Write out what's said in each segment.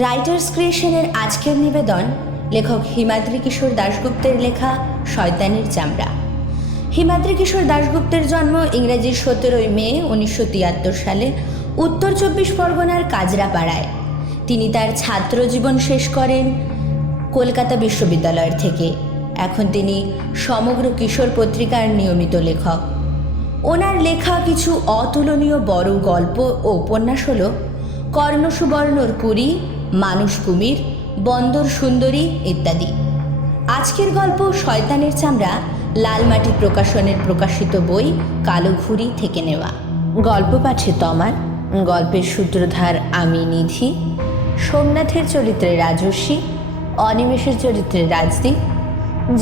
Writers ক্রিয়েশনের আজকের নিবেদন লেখক হিমাদ্রি কিশোর দাশগুপ্তের লেখা শয়তানের চামড়া। হিমাদ্রি কিশোর দাশগুপ্তের জন্ম ইংরেজির 17 মে 1973 সালে উত্তর 24 পরগনার কাজরাপাড়ায়। তিনি তার ছাত্র জীবন শেষ করেন কলকাতা বিশ্ববিদ্যালয়ের থেকে। এখন তিনি সমগ্র কিশোর পত্রিকার নিয়মিত লেখক। ওনার লেখা কিছু অতুলনীয় বড় গল্প ও উপন্যাস হল কর্ণসুবর্ণর কুড়ি, মানুষ কুমির, বন্দর সুন্দরী ইত্যাদি। আজকের গল্প শয়তানের চামড়া লালমাটি প্রকাশনের প্রকাশিত বই কালো ঘুড়ি থেকে নেওয়া। গল্প পাঠে তমার, গল্পের সূত্রধার আমি নিধি, সোমনাথের চরিত্রে রাজস্বী, অনিমেষের চরিত্রে রাজদীপ,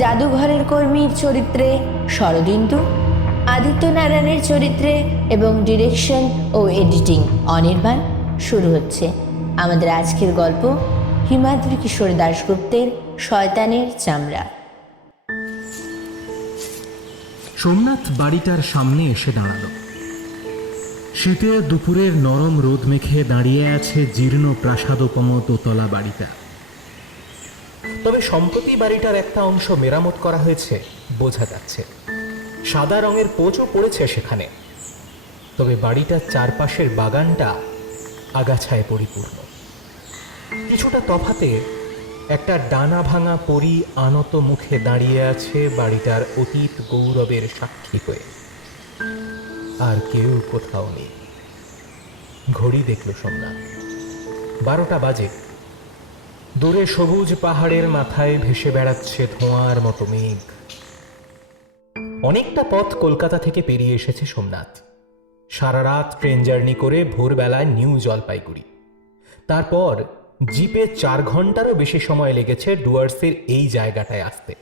জাদুঘরের কর্মীর চরিত্রে শরদিন্দু, আদিত্য নারায়ণের চরিত্রে এবং ডিরেকশন ও এডিটিং অনির্বাণ। শুরু হচ্ছে আমাদের আজকের গল্প হিমাদ্রি কিশোর দাশগুপ্তের শয়তানের চামড়া। সোমনাথ বাড়িটার সামনে এসে দাঁড়ালো। শীতে দুপুরের নরম রোদ মেখে দাঁড়িয়ে আছে জীর্ণ প্রাসাদোপম দোতলা বাড়িটা। তবে সম্প্রতি বাড়িটার একটা অংশ মেরামত করা হয়েছে বোঝা যাচ্ছে। সাদা রঙের পোচও পড়েছে সেখানে। তবে বাড়িটার চারপাশের বাগানটা আগাছায় পরিপূর্ণ। কিছুটা তফাতে একটা ডানা ভাঙা পরী আনত মুখে দাঁড়িয়ে আছে বাড়িটার অতীত গৌরবের সাক্ষী হয়ে। আর কেউ কোথাও নেই। ঘড়ি দেখল সোমনাথ, 12টা বাজে। দূরে সবুজ পাহাড়ের মাথায় ভেসে বেড়াচ্ছে ধোঁয়ার মতো মেঘ। অনেকটা পথ কলকাতা থেকে পেরিয়ে এসেছে সোমনাথ। সারা রাত ট্রেন জার্নি করে ভোরবেলায় নিউ জলপাইগুড়ি। তারপর জিপে 4 ঘন্টারও বেশি সময় লেগেছে ডুয়ার্সের এই জায়গাটায় আসতে।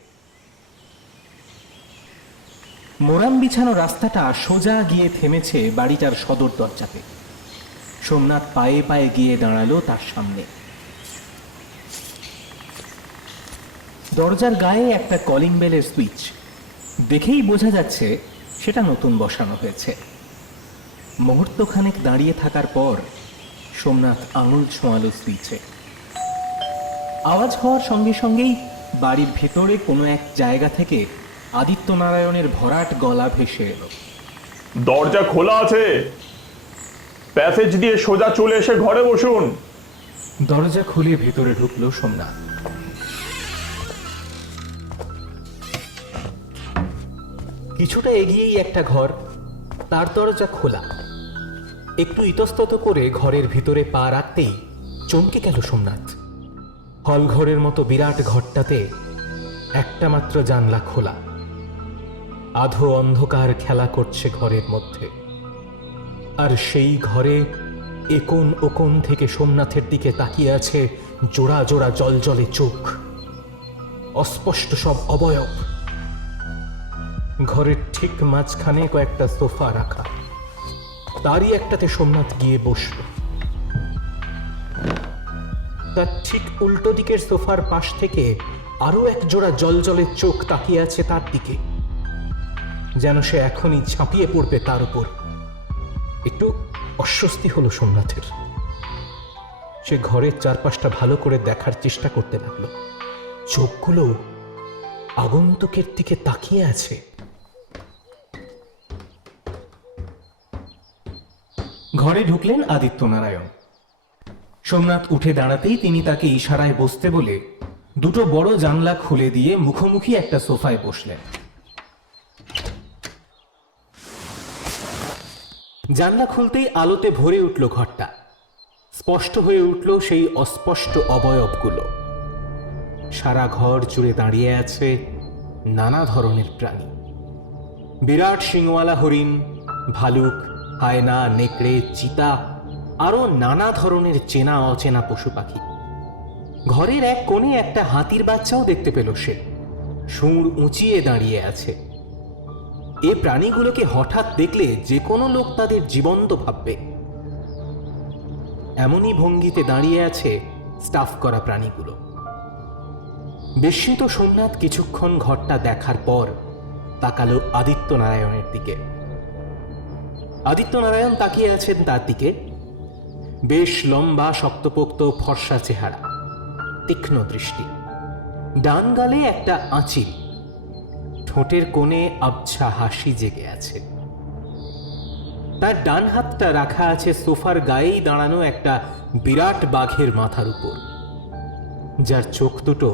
মোরাম বিছানো রাস্তাটা সোজা গিয়ে থেমেছে বাড়িটার সদর দরজাতে। সোমনাথ পায়ে পায়ে গিয়ে দাঁড়ালো তার সামনে। দরজার গায়ে একটা কলিং বেলের সুইচ। দেখেই বোঝা যাচ্ছে সেটা নতুন বসানো হয়েছে। মুহূর্তখানেক দাঁড়িয়ে থাকার পর সোমনাথ আঙুল ছোঁয়ালো সুইচে। আওয়াজ হওয়ার সঙ্গে সঙ্গেই বাড়ির ভেতরে কোনো এক জায়গা থেকে আদিত্য নারায়ণের ভরাট গলা ভেসে এলো। দরজা খোলা আছে, প্যাসেজ দিয়ে সোজা চলে এসে ঘরে বসুন। দরজা খুলে ভেতরে ঢুকলো সোমনাথ। কিছুটা এগিয়েই একটা ঘর, তার দরজা খোলা। একটু ইতস্তত করে ঘরের ভিতরে পা রাখতেই চমকে গেল সোমনাথ। হলঘরের মতো বিরাট ঘরটাতে একটা মাত্র জানলা খোলা। আধো অন্ধকার খেলা করছে ঘরের মধ্যে। আর সেই ঘরে একোণ ওকোণ থেকে সোমনাথের দিকে তাকিয়ে আছে জোড়া জোড়া জলজলে চোখ, অস্পষ্ট সব অবয়ব। ঘরের ঠিক মাঝখানে কয়েকটা সোফা রাখা, তারই একটাতে সোমনাথ গিয়ে বসল। তার ঠিক উল্টো দিকের সোফার পাশ থেকে আরো এক জোড়া জলজলে চোখ তাকিয়ে আছে তার দিকে, যেন সে এখনই ঝাঁপিয়ে পড়বে তার উপর। একটু অস্বস্তি হলো সোমনাথের। সে ঘরের চারপাশটা ভালো করে দেখার চেষ্টা করতে লাগলো। চোখগুলো আগন্তুকের দিকে তাকিয়ে আছে। ঘরে ঢুকলেন আদিত্য নারায়ণ। সোমনাথ উঠে দাঁড়াতেই তিনি তাকে ইশারায় বসতে বলে দুটো বড় জানলা খুলে দিয়ে মুখোমুখি একটা সোফায় বসলেন। জানলা খুলতেই আলোতে ভরে উঠল ঘরটা। স্পষ্ট হয়ে উঠল সেই অস্পষ্ট অবয়বগুলো। সারা ঘর জুড়ে দাঁড়িয়ে আছে নানা ধরনের প্রাণী। বিরাট শিংওয়ালা হরিণ, ভালুক, হায়না, নেকড়ে, চিতা, আরো নানা ধরনের চেনা অচেনা পশু পাখি। ঘরের এক কোণে একটা হাতির বাচ্চাও দেখতে পেল সে। শুঁড় উঁচিয়ে দাঁড়িয়ে আছে। এ প্রাণীগুলোকে হঠাৎ দেখলে যে কোনো লোক তাদের জীবন্ত ভাববে। এমনই ভঙ্গিতে দাঁড়িয়ে আছে স্টাফ করা প্রাণীগুলো। বিস্মিত সোমনাথ কিছুক্ষণ ঘরটা দেখার পর তাকালো আদিত্য নারায়ণের দিকে। আদিত্য নারায়ণ তাকিয়ে আছেন তার দিকে। বেশ লম্বা, শক্তপোক্ত, ফর্সা চেহারা, তীক্ষ্ণ দৃষ্টি, ডান গালে একটা আঁচিল, ঠোঁটের কোণে আবছা হাসি জেগে আছে। তার ডান হাতটা রাখা আছে সোফার গায়েই দাঁড়ানো একটা বিরাট বাঘের মাথার উপর, যার চোখ দুটো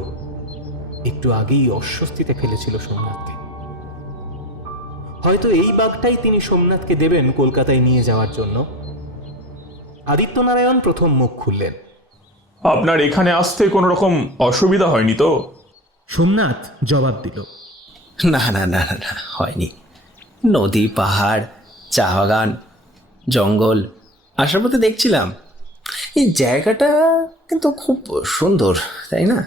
একটু আগেই অস্বস্তিতে ফেলেছিল সোমনাথকে। হয়তো এই বাঘটাই তিনি সোমনাথকে দেবেন কলকাতায় নিয়ে যাওয়ার জন্য। আদিত্যনারায়ণ প্রথম মুখ খুললেন। আপনার এখানে আসতে কোনো রকম অসুবিধা হয়নি তো? সোমনাথ জবাব দিল, না না না না না, হয়নি। নদী, পাহাড়, চা বাগান, জঙ্গল, আসার পথে দেখছিলাম। এই জায়গাটা কিন্তু খুব সুন্দর, তাই না?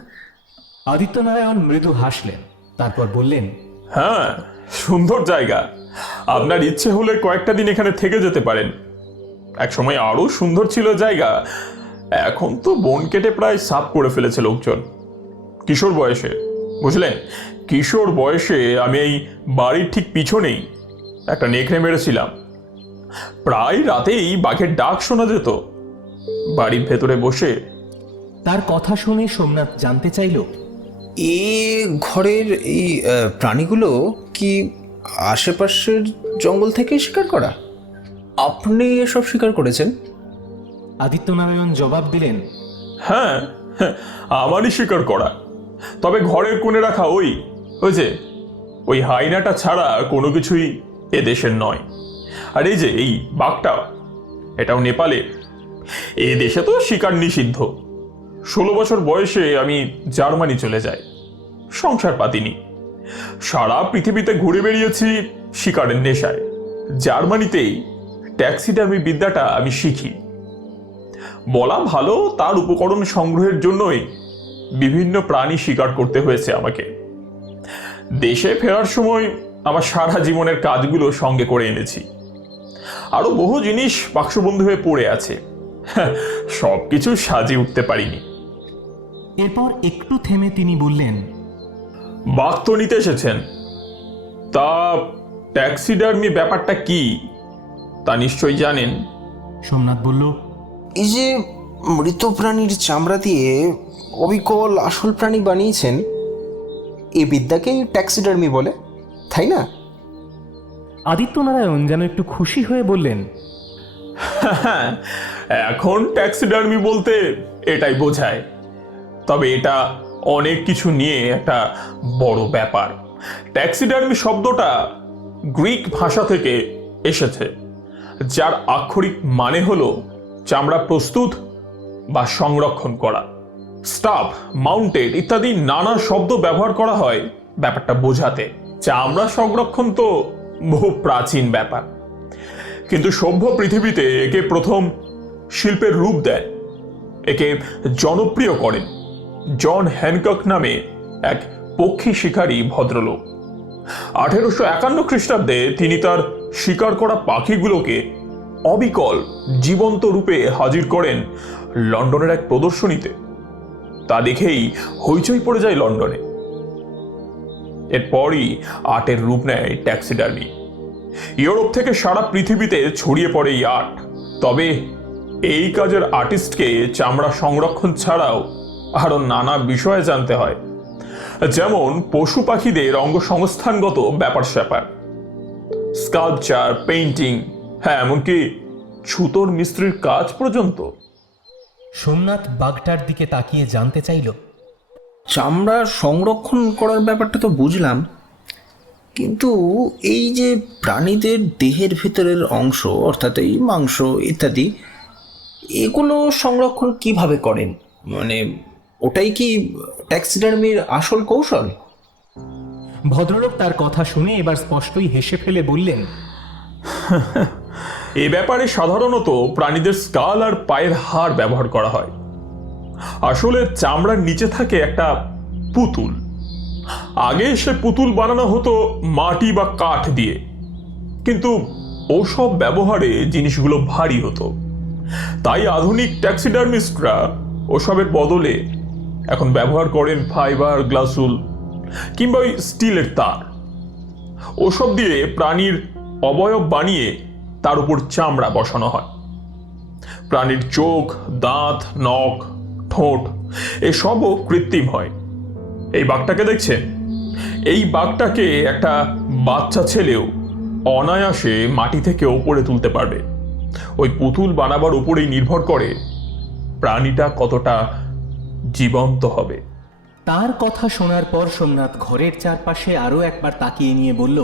আদিত্যনারায়ণ মৃদু হাসলেন, তারপর বললেন, হ্যাঁ, সুন্দর জায়গা। আপনার ইচ্ছে হলে কয়েকটা দিন এখানে থেকে যেতে পারেন। এক সময় আরো সুন্দর ছিল জায়গা, এখন তো বন কেটে প্রায় সাফ করে ফেলেছে লোকজন। কিশোর বয়সে, বুঝলেন, কিশোর বয়সে আমি এই বাড়ির ঠিক পিছনেই একটা নেকড়ে মেরেছিলাম। প্রায় রাতেই বাঘের ডাক শোনা যেত বাড়ির ভেতরে বসে। তার কথা শুনে সোমনাথ জানতে চাইল, এ ঘরের এই প্রাণীগুলো কি আশেপাশের জঙ্গল থেকে শিকার করা? আপনি এসব শিকার করেছেন? আদিত্যনারায়ণ জবাব দিলেন, হ্যাঁ, আমারই শিকার করা। তবে ঘরের কোণে রাখা ওই যে ওই হাইনাটা ছাড়া কোনো কিছুই এ দেশের নয়। আর এই যে এই বাঘটা, এটাও নেপালের। এ দেশে তো শিকার নিষিদ্ধ। 16 বছর বয়সে আমি জার্মানি চলে যাই, সংসার পাতিনি। সারা পৃথিবীতে ঘুরে বেরিয়েছি শিকারের নেশায়। জার্মানিতেই ট্যাক্সিডার্মি বিদ্যাটা আমি শিখি। বলা ভালো, তার উপকরণ সংগ্রহের জন্যই বিভিন্ন প্রাণী শিকার করতে হয়েছে আমাকে। দেশে ফেরার সময় আমার সারা জীবনের কাজগুলো সঙ্গে করে এনেছি। আরো বহু জিনিস বাক্সবন্ধু হয়ে পড়ে আছে, সবকিছু সাজিয়ে উঠতে পারিনি। এরপর একটু থেমে তিনি বললেন, বাঘ তো নিতে এসেছেন, তা ট্যাক্সিডার্মি ব্যাপারটা কি তা নিশ্চয়ই জানেন। সোমনাথ বলল, এই যে মৃত প্রাণীর চামড়া দিয়ে অবিকল আসল প্রাণী বানিয়েছেন, এই বিদ্যাকেই ট্যাক্সিডার্মি বলে, তাই না? আদিত্যনারায়ণ যেন একটু খুশি হয়ে বললেন, এখন ট্যাক্সিডার্মি বলতে এটাই বোঝায়। তবে এটা অনেক কিছু নিয়ে একটা বড় ব্যাপার। ট্যাক্সিডার্মি শব্দটা গ্রিক ভাষা থেকে এসেছে, যার আক্ষরিক মানে হলো চামড়া প্রস্তুত বা সংরক্ষণ করা। স্টাফ, মাউন্টেড ইত্যাদি নানা শব্দ ব্যবহার করা হয় ব্যাপারটা বোঝাতে। চামড়া সংরক্ষণ তো বহু প্রাচীন ব্যাপার, কিন্তু সভ্য পৃথিবীতে একে প্রথম শিল্পের রূপ দেন, একে জনপ্রিয় করেন জন হ্যানকক নামে এক পক্ষী শিকারী ভদ্রলোক। 1851 খ্রিস্টাব্দে তিনি তার শিকার করা পাখিগুলোকে অবিকল জীবন্ত রূপে হাজির করেন লন্ডনের এক প্রদর্শনীতে। তা দেখেই হইচই পড়ে যায় লন্ডনে। এরপরই আর্টের রূপ নেয় ট্যাক্সিডার্মি। ইউরোপ থেকে সারা পৃথিবীতে ছড়িয়ে পড়ে এই আর্ট। তবে এই কাজের আর্টিস্টকে চামড়া সংরক্ষণ ছাড়াও আরো নানা বিষয়ে জানতে হয়, যেমন পশু পাখিদের অঙ্গসংস্থানগত ব্যাপার স্যাপার, স্কাল্পচার, পেইন্টিং, হ্যাঁ এমনকি ছুতোর মিস্ত্রির কাজ পর্যন্ত। সোমনাথ বাঘটার দিকে তাকিয়ে জানতে চাইল, চামড়া সংরক্ষণ করার ব্যাপারটা তো বুঝলাম, কিন্তু এই যে প্রাণীদের দেহের ভিতরের অংশ, অর্থাৎ এই মাংস ইত্যাদি, এগুলো সংরক্ষণ কিভাবে করেন? মানে ওটাই কি ট্যাক্সিডার্মির আসল কৌশল? ভদ্রলোক তার কথা শুনে এবার স্পষ্টই হেসে ফেলে বললেন, এ ব্যাপারে সাধারণত প্রাণীদের স্কাল আর পায়ের হাড় ব্যবহার করা হয়। আসলে চামড়ার নিচে থাকে একটা পুতুল। আগে সে পুতুল বানানো হতো মাটি বা কাঠ দিয়ে, কিন্তু ওসব ব্যবহারে জিনিসগুলো ভারী হতো। তাই আধুনিক ট্যাক্সিডার্মিস্টরা ওসবের বদলে এখন ব্যবহার করেন ফাইবার, গ্লাসুল কিংবা ওই স্টিলের তার। ওসব দিয়ে প্রাণীর অবয়ব বানিয়ে তার উপর চামড়া বসানো হয়। প্রাণীর চোখ, দাঁত, নখ, ঠোঁট এসবও কৃত্রিম হয়। এই বাঘটাকে দেখছেন? এই বাঘটাকে একটা বাচ্চা ছেলেও অনায়াসে মাটি থেকে ওপরে তুলতে পারবে। ওই পুতুল বানাবার উপরেই নির্ভর করে প্রাণীটা কতটা জীবন্ত হবে। তার কথা শোনার পর সোমনাথ ঘরের চারপাশে আরও একবার তাকিয়ে নিয়ে বলল,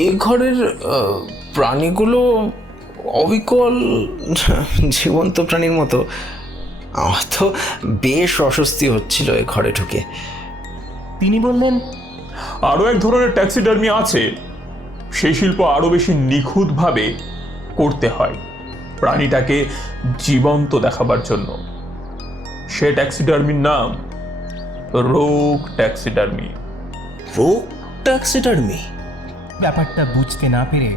এই ঘরের প্রাণীগুলো অবিকল জীবন্ত প্রাণীর মতো। আমার তো বেশ অস্বস্তি হচ্ছিল এই ঘরে ঢুকে। তিনি বললেন, আরও এক ধরনের ট্যাক্সিডার্মি আছে, সেই শিল্প আরও বেশি নিখুঁতভাবে করতে হয় প্রাণীটাকে জীবন্ত দেখাবার জন্য। সে ট্যাক্সিডার্মির নাম রোগ ট্যাক্সিডার্মি। রোগ ট্যাক্সিডার্মি? ব্যাপারটা বুঝতে না পেরে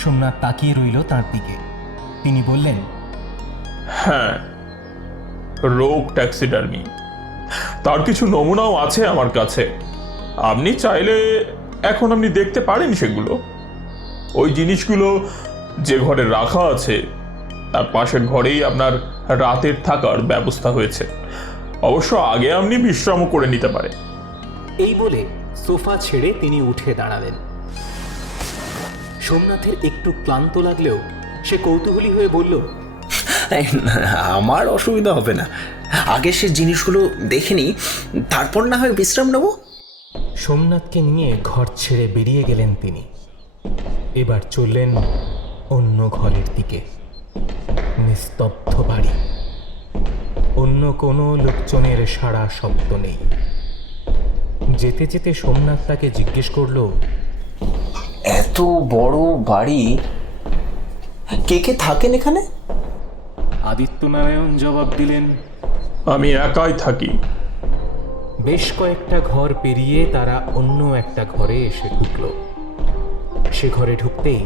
সোমনাথ তাকিয়ে রইল তার দিকে। তিনি বললেন, হ্যাঁ, রোগ ট্যাক্সিডার্মি। তার কিছু নমুনাও আছে আমার কাছে। আপনি চাইলে এখন আপনি দেখতে পারেন সেগুলো। ওই জিনিসগুলো যে ঘরে রাখা আছে তার পাশের ঘরেই আপনার রাতের থাকার ব্যবস্থা হয়েছে। অবশ্য আগে আপনি বিশ্রামও করে নিতে পারেন। এই বলে সোফা ছেড়ে তিনি উঠে দাঁড়ালেন। সোমনাথের একটু ক্লান্ত লাগলেও সে কৌতূহলী হয়ে বলল, আমার অসুবিধা হবে না, আগে সে জিনিসগুলো দেখে নি, তারপর না হয় বিশ্রাম নেব। সোমনাথকে নিয়ে ঘর ছেড়ে বেরিয়ে গেলেন তিনি। এবার চললেন অন্য ঘরের দিকে। নিস্তব্ধ বাড়ি, অন্য কোনো লোকজনের সাড়া শব্দ নেই। যেতে যেতে সোমনাথ তাকে জিজ্ঞেস করল, এত বড় বাড়ি, কে কে থাকেন এখানে? আদিত্যনারায়ণ জবাব দিলেন, আমি একাই থাকি। বেশ কয়েকটা ঘর পেরিয়ে তারা অন্য একটা ঘরে এসে ঢুকল। সে ঘরে ঢুকতেই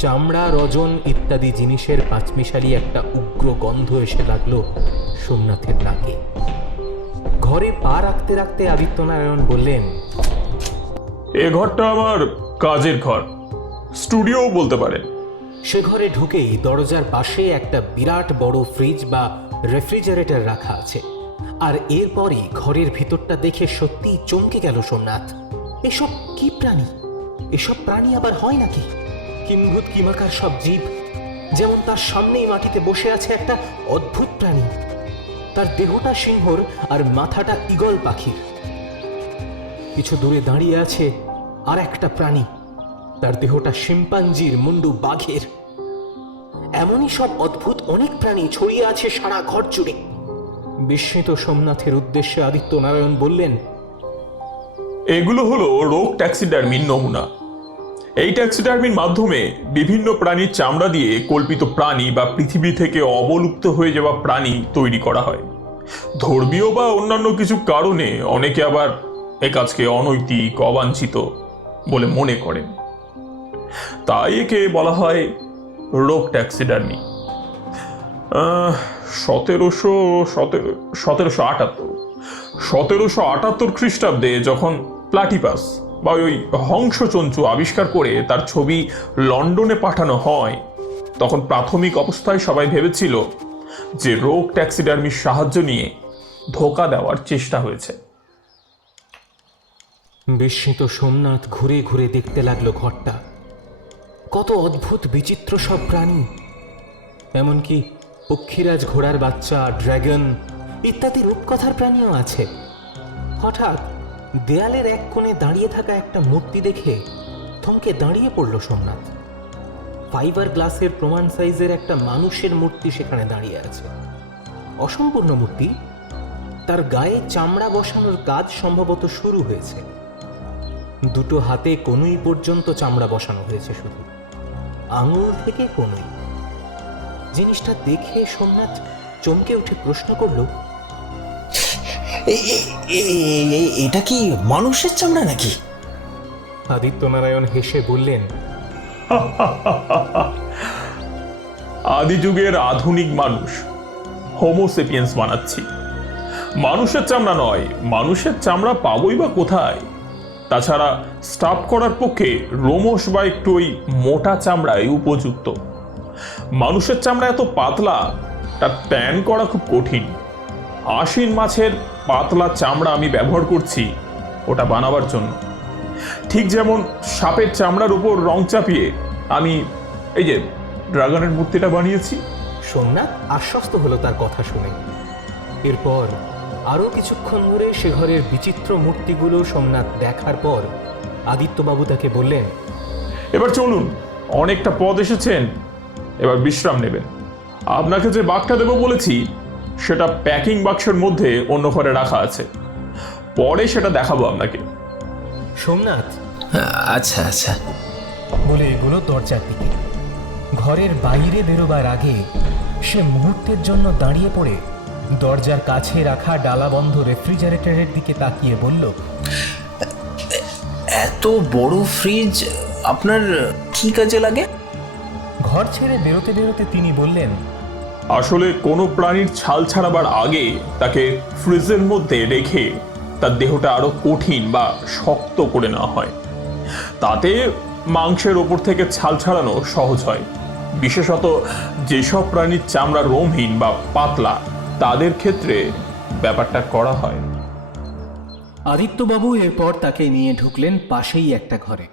চামড়া, রজন ইত্যাদি জিনিসের পাঁচমিশালি একটা উগ্র গন্ধ এসে লাগলো সোমনাথের নাকে। ঘরে পা রাখতে রাখতে আদিত্যনারায়ণ বললেন, এ ঘরটা আমার কাজের ঘর, স্টুডিও বলতে পারেন। সে ঘরে ঢুকেই দরজার পাশে একটা বিরাট বড় ফ্রিজ বা রেফ্রিজারেটর রাখা আছে। আর এরপরই ঘরের ভিতরটা দেখে সত্যিই চমকে গেল সোমনাথ। এসব কি প্রাণী? এসব প্রাণী আবার হয় নাকি? কিম্ভূত কিমাকার সব জীব। যেমন তার সামনেই মাটিতে বসে আছে একটা অদ্ভুত প্রাণী। তার দেহটা সিংহর আর মাথাটা ঈগল পাখির। কিছু দূরে দাঁড়িয়ে আছে আর একটা প্রাণী, তার দেহটা শিম্পাঞ্জির, মুন্ডু বাঘের। এমনই সব অদ্ভুত অনেক প্রাণী ছড়িয়ে আছে সারা ঘর জুড়ে। বিস্মিত সোমনাথের উদ্দেশ্যে আদিত্যনারায়ণ বললেন, এগুলো হলো রোগ ট্যাক্সিডার্মির নমুনা। এই ট্যাক্সিডার্মির মাধ্যমে বিভিন্ন প্রাণীর চামড়া দিয়ে কল্পিত প্রাণী বা পৃথিবী থেকে অবলুপ্ত হয়ে যাওয়া প্রাণী তৈরি করা হয়। ধর্মীয় বা অন্যান্য কিছু কারণে অনেকে আবার এ কাজকে অনৈতিক, অবাঞ্ছিত বলে মনে করেন, তাই একে বলা হয় রোগ ট্যাক্সিডার্মি। 1778 খ্রিস্টাব্দে যখন প্লাটিপাস বা ওই হংসচঞ্চু আবিষ্কার করে তার ছবি লন্ডনে পাঠানো হয়, তখন প্রাথমিক অবস্থায় সবাই ভেবেছিল যে রোগ ট্যাক্সিডার্মির সাহায্য নিয়ে ধোঁকা দেওয়ার চেষ্টা হয়েছে। বিস্মিত সোমনাথ ঘুরে ঘুরে দেখতে লাগলো ঘরটা। কত অদ্ভুত বিচিত্র সব প্রাণী, এমনকি পক্ষীরাজ, ঘোড়ার বাচ্চা, ড্রাগন ইত্যাদি রূপকথার প্রাণীও আছে। হঠাৎ দেয়ালের এক কোণে দাঁড়িয়ে থাকা একটা মূর্তি দেখে থমকে দাঁড়িয়ে পড়ল সোমনাথ। ফাইবার গ্লাসের প্রমাণ সাইজের একটা মানুষের মূর্তি সেখানে দাঁড়িয়ে আছে। অসম্পূর্ণ মূর্তি, তার গায়ে চামড়া বসানোর কাজ সম্ভবত শুরু হয়েছে। দুটো হাতে কনুই পর্যন্ত চামড়া বসানো হয়েছে, শুধু আঙুল থেকে কনুই। জিনিসটা দেখে সোমনাথ চমকে উঠে প্রশ্ন করল, এটা কি মানুষের চামড়া নাকি? আদিত্যনারায়ণ হেসে বললেন, আদি যুগের আধুনিক মানুষ হোমোসেপিয়েন্স বানাচ্ছি। মানুষের চামড়া নয়, মানুষের চামড়া পাবই বা কোথায়? তাছাড়া স্টাফ করার পক্ষে রোমশ বা একটু ওই মোটা চামড়াই উপযুক্ত। মানুষের চামড়া এত পাতলা, তা ট্যান করা খুব কঠিন। আশ্বিন মাছের পাতলা চামড়া আমি ব্যবহার করছি ওটা বানাবার জন্য। ঠিক যেমন সাপের চামড়ার উপর রং চাপিয়ে আমি এই যে ড্রাগনের মূর্তিটা বানিয়েছি। সোমনাথ আশ্বস্ত হলো তার কথা শুনে। এরপর আরও কিছুক্ষণ ধরে সে ঘরের বিচিত্র মূর্তিগুলো সোমনাথ দেখার পর আদিত্যবাবু তাকে বললেন, এবার চলুন, অনেকটা পথ এসেছেন, এবার বিশ্রাম নেবেন। আপনাকে যে বাঘটা দেবো বলেছি সেটা প্যাকিং বাক্সের মধ্যে অন্য ঘরে রাখা আছে, পরে সেটা দেখাবো আপনাকে। সোমনাথ আচ্ছা আচ্ছা। বলে এগুলো দরজার দিকে। ঘরের বাইরে বেরোবার আগে সে মুহূর্তের জন্য দাঁড়িয়ে পড়ে দরজার কাছে রাখা ডালাবন্ধ রেফ্রিজারেটরের দিকে তাকিয়ে বলল, এত বড় ফ্রিজ আপনার কি কাজে লাগে? ঘর ছেড়ে বেরোতে বেরোতে তিনি বললেন, আসলে কোনো প্রাণীর ছাল ছাড়াবার আগে তাকে ফ্রিজের মধ্যে রেখে তার দেহটা আরো কঠিন বা শক্ত করে নেওয়া হয়, তাতে মাংসের ওপর থেকে ছাল ছাড়ানো সহজ হয়। বিশেষত যেসব প্রাণীর চামড়া রোমহীন বা পাতলা তাদের ক্ষেত্রে ব্যাপারটা করা হয়। আদিত্যবাবু এরপর তাকে নিয়ে ঢুকলেন পাশেই একটা ঘরে।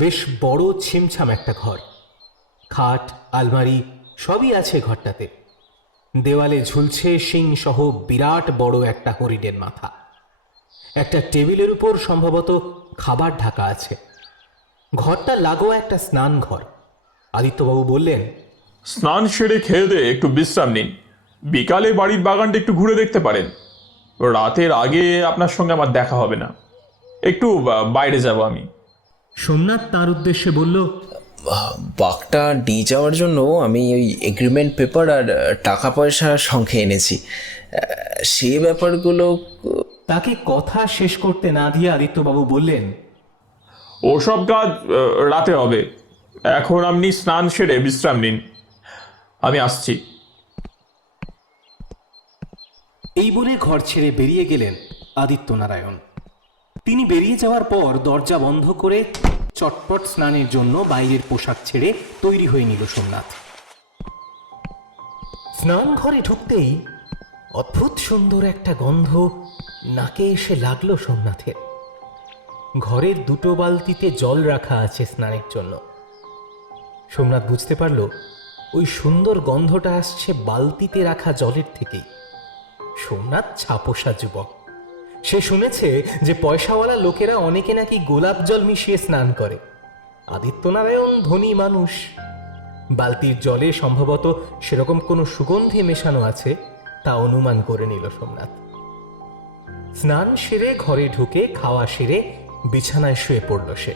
বেশ বড় ছিমছাম একটা ঘর, খাট আলমারি সবই আছে ঘরটাতে। দেওয়ালে ঝুলছে শিং সহ বিরাট বড় একটা হরিণের মাথা। একটা টেবিলের উপর সম্ভবত খাবার ঢাকা আছে। ঘরটা লাগোয়া একটা স্নান ঘর। আদিত্যবাবু বললেন, স্নান সেরে খেয়ে দিয়ে একটু বিশ্রাম নিন, বিকালে বাড়ির বাগানটা একটু ঘুরে দেখতে পারেন। রাতের আগে আপনার সঙ্গে আমার দেখা হবে না, একটু বাইরে যাব আমি। সোমনাথ তার উদ্দেশ্যে বলল, বাঘটা নিয়ে যাওয়ার জন্য আমি ওই এগ্রিমেন্ট পেপার আর টাকা পয়সা সঙ্গে এনেছি। সে ব্যাপারগুলো তাকে কথা শেষ করতে না দিয়ে আদিত্যবাবু বললেন, ওসব কাজ রাতে হবে, এখন আপনি স্নান সেরে বিশ্রাম নিন, আমি আসছি। এই বলে ঘর ছেড়ে বেরিয়ে গেলেন আদিত্যনারায়ণ। তিনি বেরিয়ে যাওয়ার পর দরজা বন্ধ করে চটপট স্নানের জন্য বাইরের পোশাক ছেড়ে তৈরি হয়ে নিল সোমনাথ। স্নান ঘরে ঢুকতেই অদ্ভুত সুন্দর একটা গন্ধ নাকে এসে লাগলো সোমনাথের। ঘরের দুটো বালতিতে জল রাখা আছে স্নানের জন্য। সোমনাথ বুঝতে পারল ওই সুন্দর গন্ধটা আসছে বালতিতে রাখা জলের থেকেই। সোমনাথ ছাপোষা যুবক, সে শুনেছে যে পয়সাওয়ালা লোকেরা অনেকে নাকি গোলাপ জল মিশিয়ে স্নান করে। আদিত্যনারায়ণ ধনী মানুষ, বালতির জলে সম্ভবত সেরকম কোনো সুগন্ধি মেশানো আছে তা অনুমান করে নিল সোমনাথ। স্নান সেরে ঘরে ঢুকে খাওয়া সেরে বিছানায় শুয়ে পড়ল সে।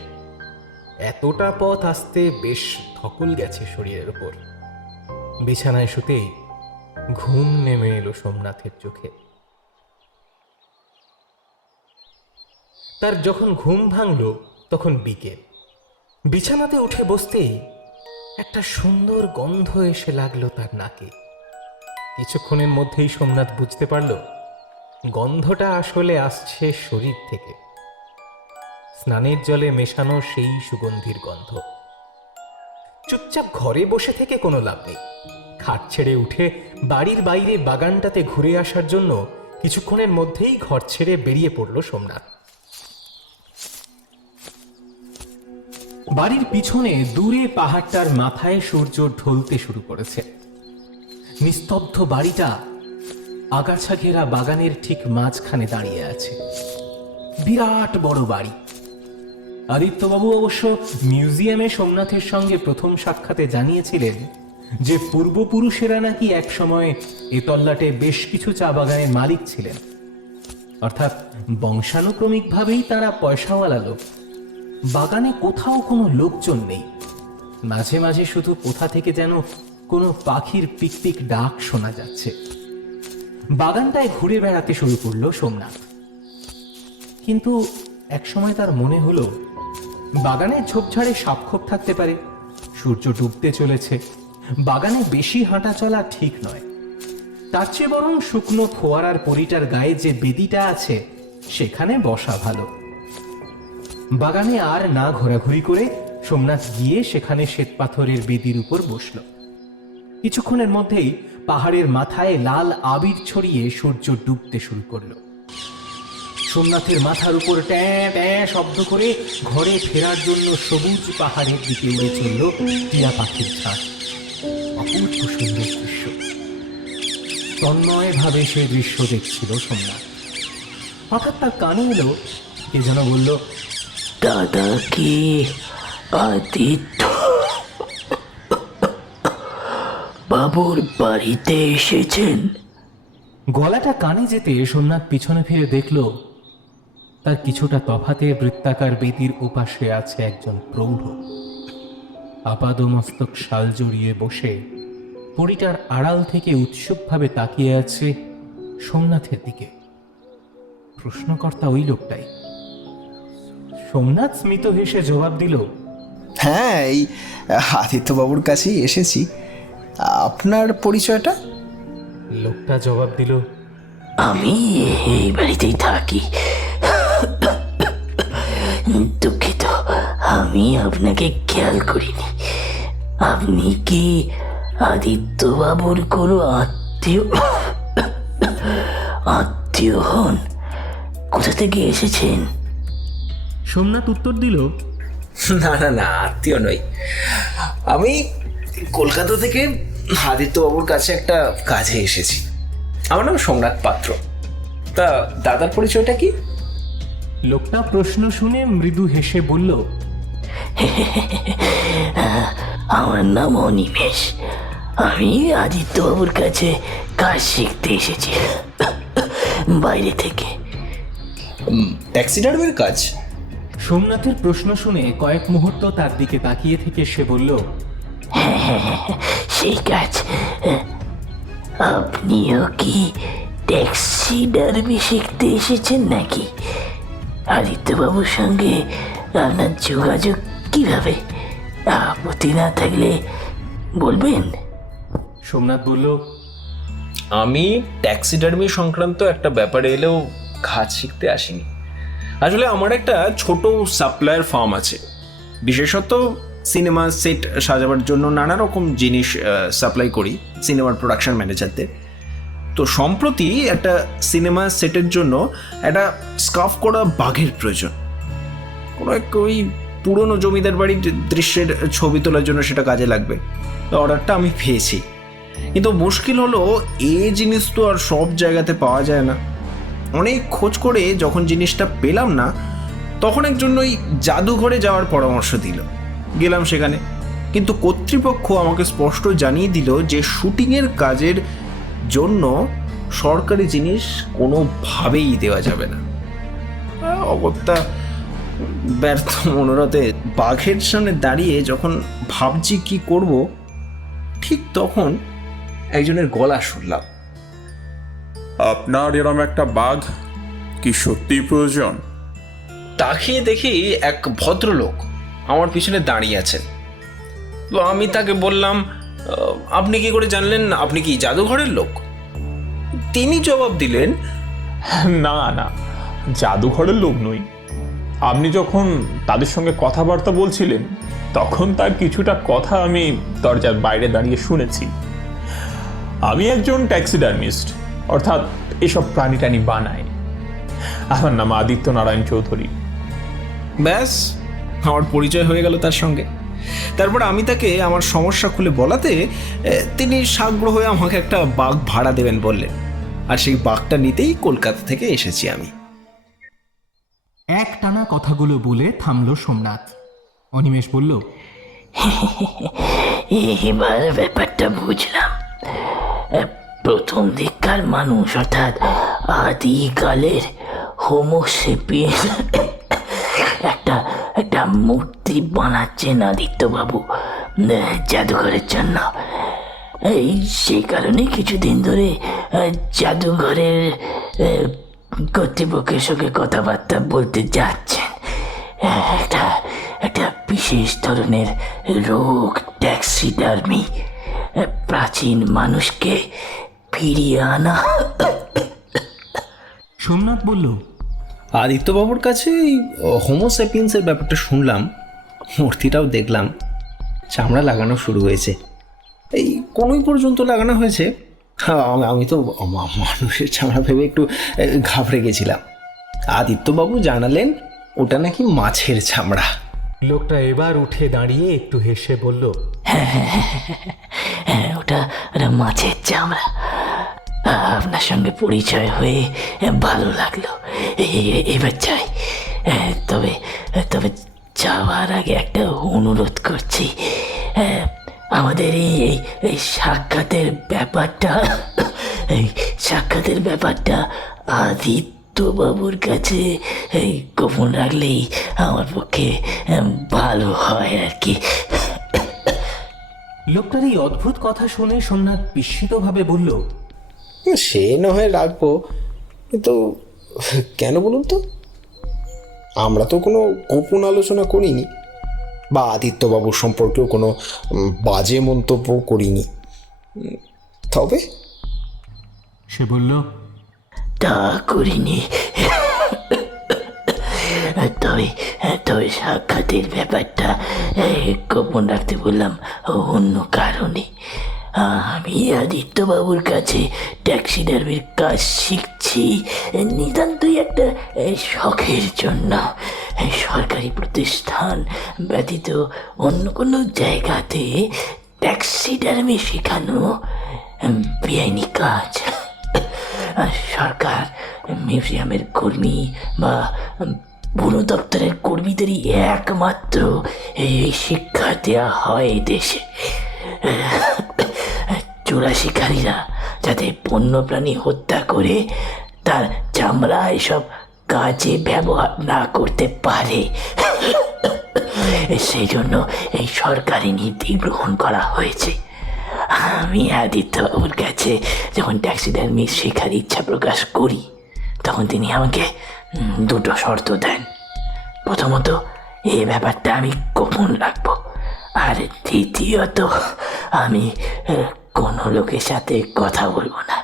এতটা পথ আসতে বেশ ধকল গেছে শরীরের উপর। বিছানায় শুতেই ঘুম নেমে এলো সোমনাথের চোখে। তার যখন ঘুম ভাঙল তখন বিকেল। বিছানাতে উঠে বসতেই একটা সুন্দর গন্ধ এসে লাগলো তার নাকে। কিছুক্ষণের মধ্যেই সোমনাথ বুঝতে পারল গন্ধটা আসলে আসছে শরীর থেকে। স্নানের জলে মেশানো সেই সুগন্ধির গন্ধ। চুপচাপ ঘরে বসে থেকে কোনো লাভ নেই। খাট ছেড়ে উঠে বাড়ির বাইরে বাগানটাতে ঘুরে আসার জন্য কিছুক্ষণের মধ্যেই ঘর ছেড়ে বেরিয়ে পড়ল সোমনাথ। বাড়ির পিছনে দূরে পাহাড়টার মাথায় সূর্য ঢলতে শুরু করেছে। নিস্তব্ধ বাড়িটা আগাছা ঘেরা বাগানের ঠিক মাঝখানে দাঁড়িয়ে আছে। বিরাট বড় বাড়ি। আদিত্যবাবু অবশ্য মিউজিয়ামে সোমনাথের সঙ্গে প্রথম সাক্ষাতে জানিয়েছিলেন যে পূর্বপুরুষেরা নাকি একসময় এ তল্লাটে বেশ কিছু চা বাগানের মালিক ছিলেন, অর্থাৎ বংশানুক্রমিকভাবেই তারা পয়সাওয়ালা লোক। বাগানে কোথাও কোনো লোকজন নেই। মাঝে মাঝে শুধু কোথা থেকে যেন কোনো পাখির পিকপিক ডাক শোনা যাচ্ছে। বাগানটায় ঘুরে বেড়াতে শুরু করলো সোমনাথ। কিন্তু একসময় তার মনে হলো বাগানের ঝোপঝাড়ে সাপখোপ থাকতে পারে, সূর্য ডুবতে চলেছে, বাগানে বেশি হাঁটা চলা ঠিক নয়। তার চেয়ে বরং শুকনো ফোয়ারার পরিটার গায়ে যে বেদিটা আছে সেখানে বসা ভালো। বাগানে আর না ঘোরাঘুরি করে সোমনাথ গিয়ে সেখানে শ্বেতপাথরের বেদির উপর বসল। কিছুক্ষণের মধ্যেই পাহাড়ের মাথায় লাল আবির ছড়িয়ে সূর্য ডুবতে শুরু করলো। সোমনাথের মাথার উপর ট্যাঁ ট্যাঁ শব্দ করে ঘরে ফেরার জন্য সবুজ পাহাড়ের দিকে উড়ে চলল টিয়া পাখির ঝাঁক। অপূর্ব সুন্দর দৃশ্য। তন্ময় ভাবে সে দৃশ্য দেখছিল সোমনাথ। হঠাৎ তার কানে এলো কে যেন বলল, দাদা কি আদিত্য বাবুর বাড়িতে এসেছেন? গলাটা কানে যেতে সোমনাথ পিছনে ফিরে দেখল তার কিছুটা তফাতে বৃত্তাকার বেদির ওপাশে আছে একজন প্রৌঢ়। আপাদমস্তক শাল জড়িয়ে বসে পরিটার আড়াল থেকে উৎসুকভাবে তাকিয়ে আছে সোমনাথের দিকে। প্রশ্নকর্তা ওই লোকটাই। সোমনাথ স্মিত হেসে জবাব দিল, হ্যাঁ, এই আদিত্যবাবুর কাছেই এসেছি। আপনার পরিচয়টা? লোকটা জবাব দিল, আমি এই বাড়িতেই থাকি। দুঃখিত, আমি আপনাকে খেয়াল করিনি। আপনি কি আদিত্য বাবুর কোনো আত্মীয় হন? কোথা থেকে এসেছেন? সোমনাথ উত্তর দিল, না না না, আত্মীয় নই। আমি কলকাতা থেকে আদিত্যবাবুর কাছে একটা কাজে এসেছি। আমার নাম সোমনাথ পাত্র। তা দাদার পরিচয়টা কি? লোকটা প্রশ্ন শুনে মৃদু হেসে বলল, আমার নাম অনিমেষ। আমি আদিত্যবাবুর কাছে কাজ শিখতে এসেছি বাইরে থেকে। ট্যাক্সিডার্মির কাজ? সোমনাথের প্রশ্ন শুনে কয়েক মুহূর্ত তার দিকে তাকিয়ে থেকে সে বলল, সেই কাজ। আপনিও কি ট্যাক্সিডার্মি শিখতে এসেছেন নাকি? আদিত্যবাবুর সঙ্গে আপনার যোগাযোগ কিভাবে? আপত্তি না থাকলে বলবেন। সোমনাথ বলল, আমি ট্যাক্সিডার্মি সংক্রান্ত একটা ব্যাপারে এলেও কাজ শিখতে আসিনি। আসলে আমার একটা ছোট সাপ্লায়ার ফার্ম আছে। বিশেষত সিনেমা সেট সাজাবার জন্য নানা রকম জিনিস সাপ্লাই করি সিনেমার প্রোডাকশন ম্যানেজারদের। তো সম্প্রতি একটা সিনেমা সেটের জন্য একটা স্কার্ফ করা বাঘের প্রয়োজন। কোনো এক ওই পুরনো জমিদার বাড়ির দৃশ্যের ছবি তোলার জন্য সেটা কাজে লাগবে। অর্ডারটা আমি পেয়েছি, কিন্তু মুশকিল হলো এই জিনিস তো আর সব জায়গাতে পাওয়া যায় না। অনেক খোঁজ করে যখন জিনিসটা পেলাম না, তখন একজন ওই জাদুঘরে যাওয়ার পরামর্শ দিল। গেলাম সেখানে, কিন্তু কর্তৃপক্ষ আমাকে স্পষ্ট জানিয়ে দিল যে শুটিংয়ের কাজের জন্য সরকারি জিনিস কোনোভাবেই দেওয়া যাবে না। অগত্যা ব্যর্থ মনোরথে বাঘের সামনে দাঁড়িয়ে যখন ভাবছি কি করব, ঠিক তখন একজনের গলা শুনলাম, আপনার এরম একটা বাঘ কি সত্যিই প্রয়োজন? তাকিয়ে দেখি এক ভদ্রলোক আমার পিছনে দাঁড়িয়ে আছেন। তো আমি তাকে বললাম, আপনি কি করে জানলেন? আপনি কি জাদুঘরের লোক? তিনি জবাব দিলেন, না না, জাদুঘরের লোক নই। আপনি যখন তাদের সঙ্গে কথাবার্তা বলছিলেন, তখন তার কিছুটা কথা আমি দরজার বাইরে দাঁড়িয়ে শুনেছি। আমি একজন ট্যাক্সিডার্মিস্ট, অর্থাৎ এসব প্রাণী টানি বানাই। আমার নাম আদিত্য নারায়ণ চৌধুরী। ব্যাস, আমার পরিচয় হয়ে গেল তার সঙ্গে। তারপর আমি তাকে আমার সমস্যা খুলে বলাতে তিনি সাগ্রহ হয়ে আমাকে একটা বাঘ ভাড়া দেবেন বললেন। আর সেই বাঘটা নিতেই কলকাতা থেকে এসেছি আমি। এক টানা কথাগুলো বলে থামল সোমনাথ। অনিমেষ বলল, এবার ব্যাপারটা বুঝলাম। প্রথম দিককার মানুষ, অর্থাৎ আদিকালের হোমোসেপিয়েন্স একটা মূর্তি বানাচ্ছেন আদিত্যবাবু জাদুঘরের জন্য। সেই কারণে কিছুদিন ধরে জাদুঘরের কর্তৃপক্ষের সঙ্গে কথাবার্তা বলতে যাচ্ছেন। একটা বিশেষ ধরনের রোগ ট্যাক্সিডার্মি, প্রাচীন মানুষকে ফিরিয়ে আনা। সোমনাথ বলল, আদিত্যবাবুর কাছে হোমোসেপিয়েন্সের ব্যাপারটা শুনলাম, মূর্তিটাও দেখলাম চামড়া লাগানো শুরু হয়েছে, এই কোনোই পর্যন্ত লাগানো হয়েছে। আমি তো মানুষের চামড়া ভেবে একটু ঘাবড়ে গেছিলাম। আদিত্যবাবু জানালেন ওটা নাকি মাছের চামড়া। লোকটা এবার উঠে দাঁড়িয়ে একটু হেসে বলল, হ্যাঁ, ওটা মাছের চামড়া। আপনার সঙ্গে পরিচয় হয়ে ভালো লাগলো। এবার চাই, তবে তবে যাওয়ার আগে একটা অনুরোধ করছি। আমাদের এই সাক্ষাতের ব্যাপারটা আদিত্যবাবুর কাছে গোপন রাখলেই আমার পক্ষে ভালো হয় আর কি। লোকটার এই অদ্ভুত কথা শুনে সোমনাথ বিস্মিতভাবে বলল, সে না হয় রাখবো, কিন্তু কেন বলুন তো? আমরা তো কোনো গোপন আলোচনা করিনি, বা আদিত্যবাবুর সম্পর্কেও কোনো বাজে মন্তব্য করিনি। তবে সে বলল, তা করিনি, তবে তবে সাক্ষাতের ব্যাপারটা গোপন রাখতে বললাম অন্য কারণে। আমি আদিত্যবাবুর কাছে ট্যাক্সিডার্মির কাজ শিখছি নিতান্তই একটা শখের জন্য। সরকারি প্রতিষ্ঠান ব্যতীত অন্য কোনো জায়গাতে ট্যাক্সিডার্মি শেখানো বেআইনি কাজ। সরকার, মিউজিয়ামের কর্মী বা বন দপ্তরের কর্মীদেরই একমাত্র এই শিক্ষা দেওয়া হয় দেশে। চোরা শিকারীরা যাতে বন্যপ্রাণী হত্যা করে তার চামড়া এসব কাজে ব্যবহার না করতে পারে, সেই জন্য এই সরকারি নীতি গ্রহণ করা হয়েছে। আমি আদিত্যবাবুর কাছে যখন ট্যাক্সিডার্মি শেখার ইচ্ছা প্রকাশ করি, তখন তিনি আমাকে দুটো শর্ত দেন। প্রথমত, এই ব্যাপারটা আমি গোপন রাখবো, আর দ্বিতীয়ত আমি কোনো লোকের সাথে কথা বলবো না।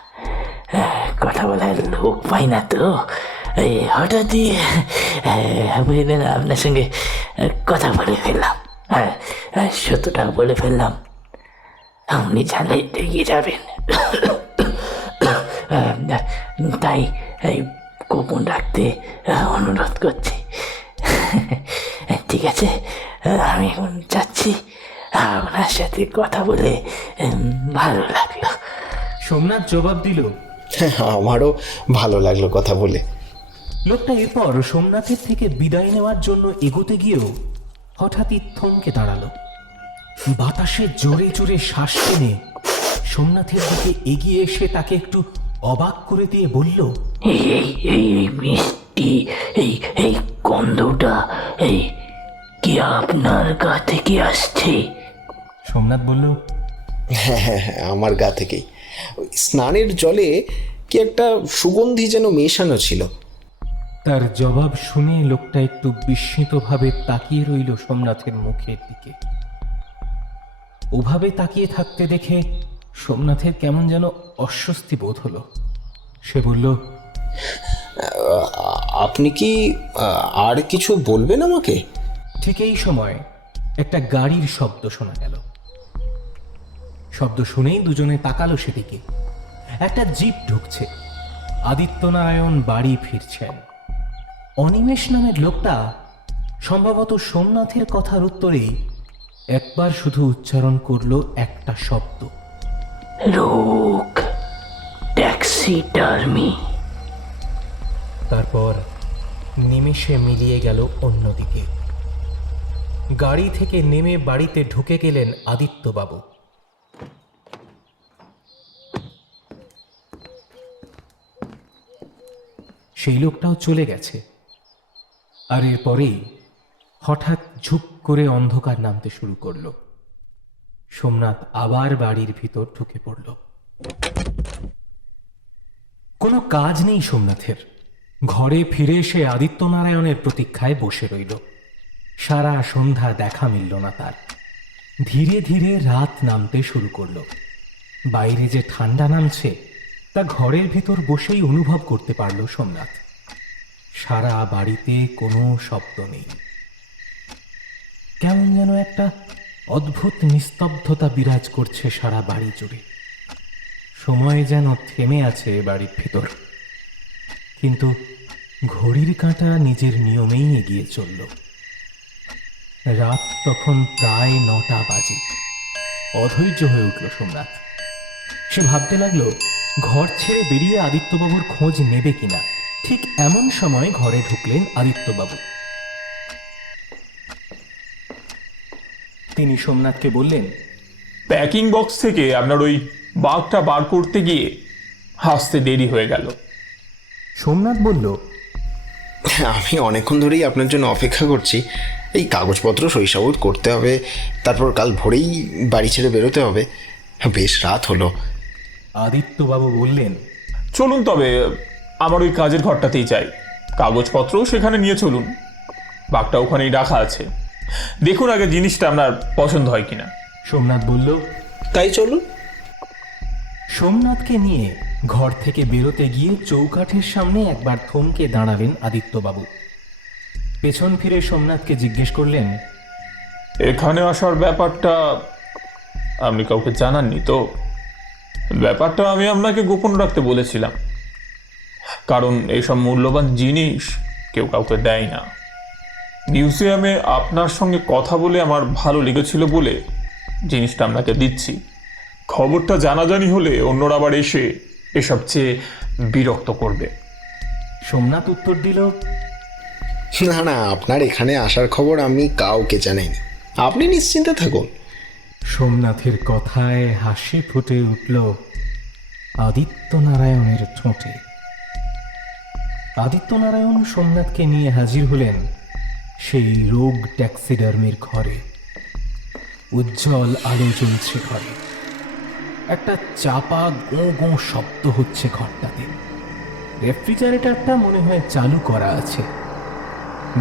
কথা বলার লোক পাই না তো, হঠাৎই বুঝলেন আপনার সঙ্গে কথা বলে ফেললাম, সত্যটা বলে ফেললাম। আপনি জানলে রেগে যাবেন, তাই গোপন রাখতে অনুরোধ করছি। ঠিক আছে, আমি এখন যাচ্ছি। আপনার সাথে কথা বলে ভালো লাগলো। সোমনাথ জবাব দিল, আমারও ভালো লাগলো কথা বলে। লোকটা এরপর সোমনাথের থেকে বিদায় নেওয়ার জন্য এগোতে গিয়েও হঠাৎই থমকে দাঁড়ালো। বাতাসে জোরে জোরে শ্বাস টেনে সোমনাথের দিকে এগিয়ে এসে তাকে একটু অবাক করে দিয়ে বলল, এই মিষ্টি এই গন্ধটা কি আপনার গা থেকে আসছে? সোমনাথ বলল, হ্যাঁ, আমার গা থেকেই। স্নানের জলে কি একটা সুগন্ধি যেন মেশানো ছিল। তার জবাব শুনে লোকটা একটু বিস্মিতভাবে তাকিয়ে রইল সোমনাথের মুখের দিকে। ওভাবে তাকিয়ে থাকতে দেখে সোমনাথের কেমন যেন অস্বস্তি বোধ হলো। সে বলল, আপনি কি আর কিছু বলবেন আমাকে? ঠিক এই সময় একটা গাড়ির শব্দ শোনা গেল। শব্দ শুনেই দুজনে তাকালো সেদিকে। একটা জিপ ঢুকছে। আদিত্যনারায়ণ বাড়ি ফিরছেন। অনিমেষ নামের লোকটা সম্ভবত সোমনাথের কথার উত্তরেই একবার শুধু উচ্চারণ করলো একটা শব্দ, রোগ ট্যাক্সিডার্মি। তারপর নিমেষে মিলিয়ে গেল অন্যদিকে। গাড়ি থেকে নেমে বাড়িতে ঢুকে গেলেন আদিত্যবাবু। সেই লোকটাও চলে গেছে। আর এরপরেই হঠাৎ ঝুপ করে অন্ধকার নামতে শুরু করলো। সোমনাথ আবার বাড়ির ভিতর ঢুকে পড়ল। কোনো কাজ নেই সোমনাথের। ঘরে ফিরে এসে আদিত্যনারায়ণের প্রতীক্ষায় বসে রইল। সারা সন্ধ্যা দেখা মিলল না তার। ধীরে ধীরে রাত নামতে শুরু করলো। বাইরে যে ঠান্ডা নামছে তা ঘরের ভিতর বসেই অনুভব করতে পারল সোমনাথ। সারা বাড়িতে কোনো শব্দ নেই। কেমন যেন একটা অদ্ভুত নিস্তব্ধতা বিরাজ করছে সারা বাড়ি জুড়ে। সময় যেন থেমে আছে বাড়ির ভেতর, কিন্তু ঘড়ির কাঁটা নিজের নিয়মেই এগিয়ে চলল। রাত তখন প্রায় 9টা বাজে। অধৈর্য হয়ে উঠল সোমনাথ। সে ভাবতে লাগলো ঘর ছেড়ে বেরিয়ে আদিত্যবাবুর খোঁজ নেবে কিনা। ঠিক এমন সময় ঘরে ঢুকলেন আদিত্যবাবু। তিনি সোমনাথকে বললেন, প্যাকিং বক্স থেকে আপনার ওই বাঘটা বার করতে গিয়ে হাসতে দেরি হয়ে গেল। সোমনাথ বলল, আমি অনেকক্ষণ ধরেই আপনার জন্য অপেক্ষা করছি। এই কাগজপত্র সইসাবুত করতে হবে, তারপর কাল ভোরেই বাড়ি ছেড়ে বেরোতে হবে। বেশ রাত হলো। আদিত্যবাবু বললেন, চলুন তবে আমার ওই কাজের ঘরটাতেই যাই, কাগজপত্রও সেখানে নিয়ে চলুন, বাঘটা ওখানেই রাখা আছে, দেখুন আগে জিনিসটা আপনার পছন্দ হয় কিনা। সোমনাথ বলল, তাই চলুন। সোমনাথকে নিয়ে ঘর থেকে বেরোতে গিয়ে চৌকাঠের সামনে একবার থমকে দাঁড়ালেন আদিত্যবাবু। পেছন ফিরে সোমনাথকে জিজ্ঞেস করলেন, এখানে আসার ব্যাপারটা আপনি কাউকে জানাননি তো? ব্যাপারটা আমি আপনাকে গোপন রাখতে বলেছিলাম, কারণ এইসব মূল্যবান জিনিস কেউ কাউকে দেয় না। মিউজিয়ামে আপনার সঙ্গে কথা বলে আমার ভালো লেগেছিল বলে জিনিসটা আপনাকে দিচ্ছি। খবরটা জানাজানি হলে অন্যরা আবার এসে এসব চেয়ে বিরক্ত করবে। সোমনাথ উত্তর দিল, না না, আপনার এখানে আসার খবর আমি কাউকে জানাইনি, আপনি নিশ্চিন্তে থাকুন। সোমনাথের কথায় হাসি ফুটে উঠল আদিত্যনারায়ণের ঠোঁটে। আদিত্যনারায়ণ সোমনাথকে নিয়ে হাজির হলেন সেই রোগ ট্যাক্সিডার্মির ঘরে। উজ্জ্বল আলো জ্বলছে ঘরে, একটা চাপা গো গো শব্দ হচ্ছে ঘরটাতে। রেফ্রিজারেটরটা মনে হয় চালু করা আছে।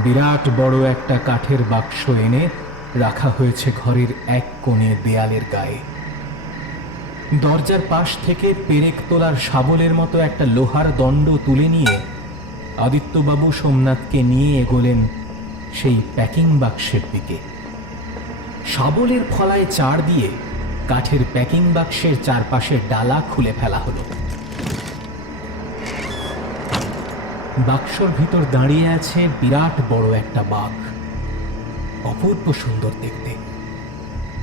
বিরাট বড় একটা কাঠের বাক্স এনে রাখা হয়েছে ঘরের এক কোণে দেয়ালের গায়ে। দরজার পাশ থেকে পেরেক তোলার শাবলের মতো একটা লোহার দণ্ড তুলে নিয়ে আদিত্যবাবু সোমনাথকে নিয়ে এগোলেন সেই প্যাকিং বাক্সের দিকে। শাবলের ফলায় চার দিয়ে কাঠের প্যাকিং বাক্সের চারপাশের ডালা খুলে ফেলা হলো। বাক্সর ভিতর দাঁড়িয়ে আছে বিরাট বড় একটা বাঘ, অপূর্ব সুন্দর দেখতে।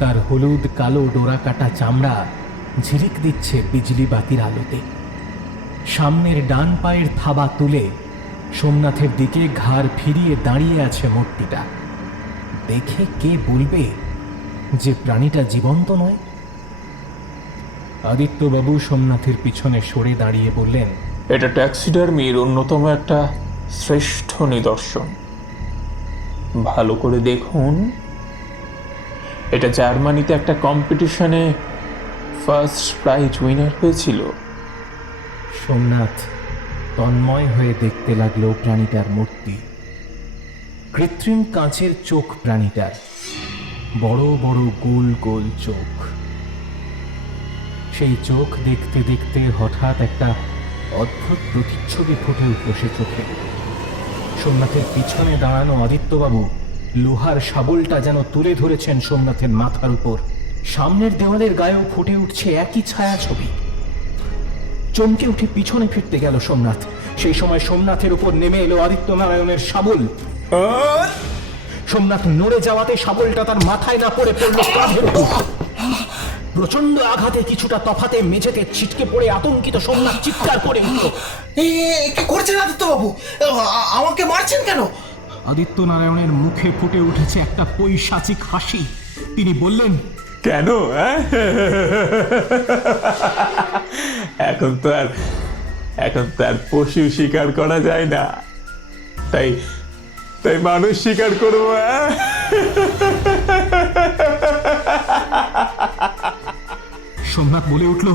তার হলুদ কালো ডোরা কাটা চামড়া ঝিলিক দিচ্ছে বিজলি বাতির আলোতে। সামনের ডান পায়ের থাবা তুলে সোমনাথের দিকে ঘাড় ফিরিয়ে দাঁড়িয়ে আছে মূর্তিটা। দেখে কে বলবে যে প্রাণীটা জীবন্ত নয়? আদিত্যবাবু সোমনাথের পিছনে সরে দাঁড়িয়ে বললেন, এটা ট্যাক্সিডার্মির অন্যতম একটা শ্রেষ্ঠ নিদর্শন। ভালো করে দেখুন, এটা জার্মানিতে একটা কম্পিটিশনে ফার্স্ট প্রাইজ উইনার হয়েছিল। সোমনাথ তন্ময় হয়ে দেখতে লাগলো প্রাণীটার মূর্তি। কৃত্রিম কাঁচের চোখ প্রাণীটার, বড় বড় গোল গোল চোখ। সেই চোখ দেখতে দেখতে হঠাৎ একটা অদ্ভুত প্রতিচ্ছবি ফুটে উঠল সে চোখে। সোমনাথের পিছনে দাঁড়ানো আদিত্যবাবু লোহার শাবলটা যেন তুলে ধরেছেন সোমনাথের মাথার উপর। সামনের দেওয়ালের গায়েও ফুটে উঠছে একই ছায়া ছবি। চমকে উঠে পিছনে ফিরতে গেল সোমনাথ। সেই সময় সোমনাথের উপর নেমে এলো আদিত্যনারায়ণের শাবল। সোমনাথ নড়ে যাওয়াতে শাবলটা তার মাথায় না পড়ে পড়ল কাঁধের উপর। প্রচন্ড আঘাতে কিছুটা তফাতে মেঝেতে ছিটকে পড়ে আতঙ্কিত সোমনাথ চিৎকার করে উঠল, কি করছেন আদিত্যবাবু? আমাকে মারছেন কেন? আদিত্যনারায়ণের মুখে ফুটে উঠেছে একটা পৈশাচিক হাসি। তিনি বললেন, কেন? এখন তো আর পশু শিকার করা যায় না, তাই মানুষ শিকার করবো। সোমনাথ বলে উঠল,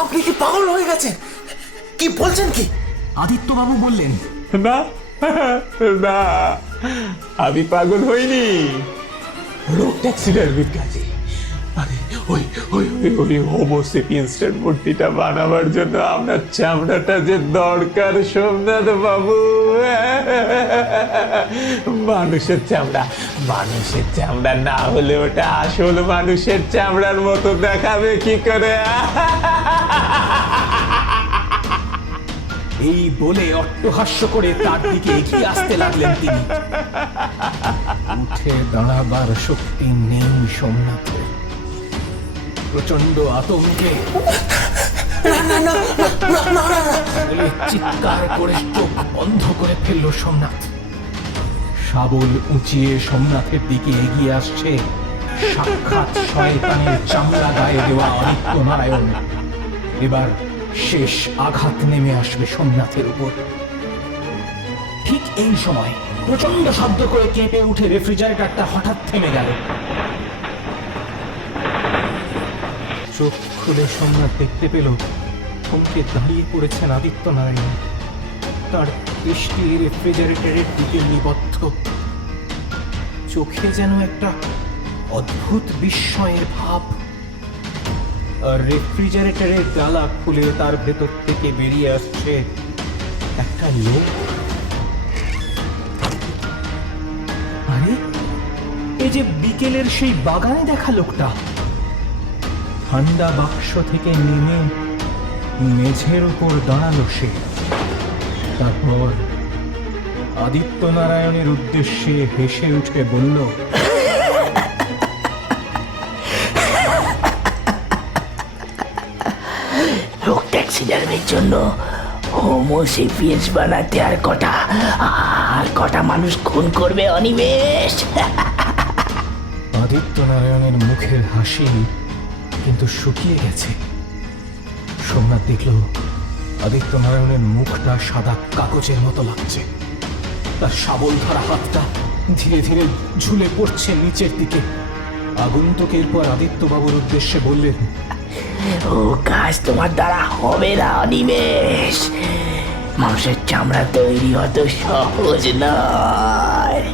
আপনি কি পাগল হয়ে গেছেন? কি বলছেন কি? আদিত্যবাবু বললেন, না না, আমি পাগল হইনি। রোগ ট্যাক্সিডার্মির কাজে ওই ওই ওই ওই হোমোসেপিয়েন্সের মূর্তিটা বানাবার জন্য আপনার চামড়াটা যে দরকার সোমনাথ বাবু। মানুষের চামড়া না হলে ওটা আসল মানুষের চামড়ার মতো দেখাবে কি করে? এই বলে অট্টহাস্য করে তার দিকে এগিয়ে আসতে লাগলেন তিনি। উঠে দাঁড়াবার শক্তি নেই সোমনাথের। প্রচন্ড আতঙ্কে বলে চিৎকার করে চোখ বন্ধ করে ফেলল সোমনাথ। শাবল উঁচিয়ে সোমনাথের দিকে এগিয়ে আসছে সাক্ষাৎ শয়তানের চামড়া গায়ে দেওয়া আদিত্য নারায়ণ। এবার শেষ আঘাত নেমে আসবে সোমনাথের উপর। ঠিক এই সময় প্রচন্ড শব্দ করে কেঁপে উঠে রেফ্রিজারেটরটা হঠাৎ থেমে গেল। চোখ খুলে সোমনাথ দেখতে পেল থমকে দাঁড়িয়ে পড়েছেন আদিত্য নারায়ণ। তার দৃষ্টি রেফ্রিজারেটরের দিকে নিবদ্ধ। চোখে যেন একটা অদ্ভুত বিস্ময়ের ভাব। আর রেফ্রিজারেটরের ডালা খুলে তার ভেতর থেকে বেরিয়ে আসছে একটা লোক। আরে এই যে বিকেলের সেই বাগানে দেখা লোকটা। ঠান্ডা বাক্স থেকে নেমে মেঝের উপর দাঁড়ালো সে। তারপর আদিত্য নারায়ণের উদ্দেশ্যে হেসে উঠে বলল, রোগ ট্যাক্সিডার্মির জন্য হোমোসেপিয়েন্স বানাতে আর কটা মানুষ খুন করবে অনিমেষ? আদিত্য নারায়ণের মুখের হাসি কিন্তু শুকিয়ে গেছে। সোমনাথ দেখল আদিত্য নারায়ণের মুখটা সাদা কাগজের মতো লাগছে। তার শাবল ধরা হাতটা ধীরে ধীরে ঝুলে পড়ছে নিচের দিকে। আগন্তুকের পর আদিত্যবাবুর উদ্দেশ্যে বললেন, ও কাজ তোমার দ্বারা হবে না অনিমেষ। মানুষের চামড়া তৈরি অত সহজ নয়।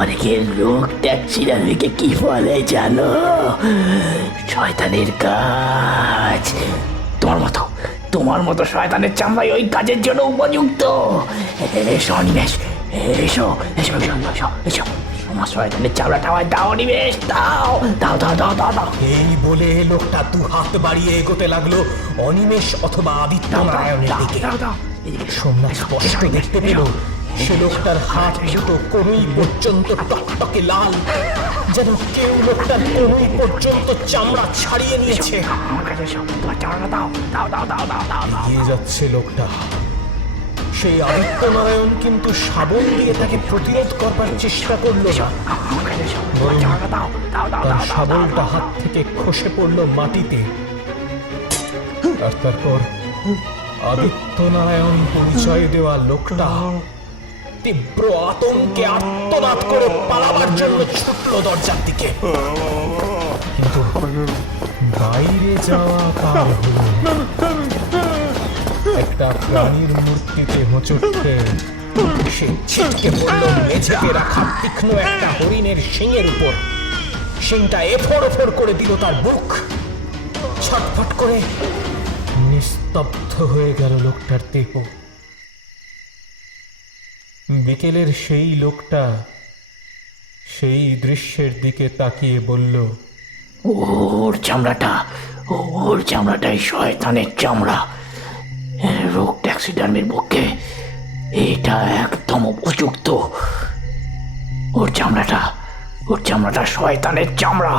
অনেকের রোগ ট্যাক্সিডার্মিকে কি বলে জানো? শয়তানের কাজ। তোমার মতো শয়তানের চামড়াই ওই কাজের জন্য উপযুক্ত। এসো অনিমেষ, এসো এসো এসো এসো এসো। তোমার শয়তানের চামড়াটা আমায় দাও অনিমেষ, দাও দাও দাও দাও দাও দাও। এই বলে লোকটা দু হাত বাড়িয়ে এগোতে লাগলো অনিমেষ অথবা আদিত্য নারায়ণের দিকে। সোমনাথ স্পষ্ট দেখতে পেল সে লোকটার হাত দুটো কোনোই পর্যন্ত টকটকে লাল, যেন কেউ লোকটার কোনোই পর্যন্ত চামড়া ছাড়িয়ে নিয়েছে। এগিয়ে যাচ্ছে লোকটা। সেই আদিত্য নারায়ণ কিন্তু শাবল দিয়ে তাকে প্রতিরোধ করবার চেষ্টা করলো না, বরং তার শাবলটা হাত থেকে খসে পড়লো মাটিতে। আর তারপর আদিত্য নারায়ণ পরিচয় দেওয়া লোকটা তীব্র আতঙ্কে আত্মনাদ করে পালাবার জন্য ছুটল দরজার দিকে। কিন্তু বাইরে যাওয়া তার হলো না। একটা প্রাণীর মূর্তিতে হোঁচট খেয়ে সে ছিটকে পড়ল মেঝেতে রাখা তীক্ষ্ণ একটা হরিণের শিঙের উপর। শিংটা এফোড় ওফোড় করে দিল তার বুক। ছটফট করে নিস্তব্ধ হয়ে গেল লোকটার দেহ। বিকেলের সেই লোকটা সেই দৃশ্যের দিকে তাকিয়ে বলল, ওর চামড়াটাই শয়তানের চামড়া। রোগ ট্যাক্সিডার্মির পক্ষে এটা একদম উপযুক্ত। ওর চামড়াটা শয়তানের চামড়া।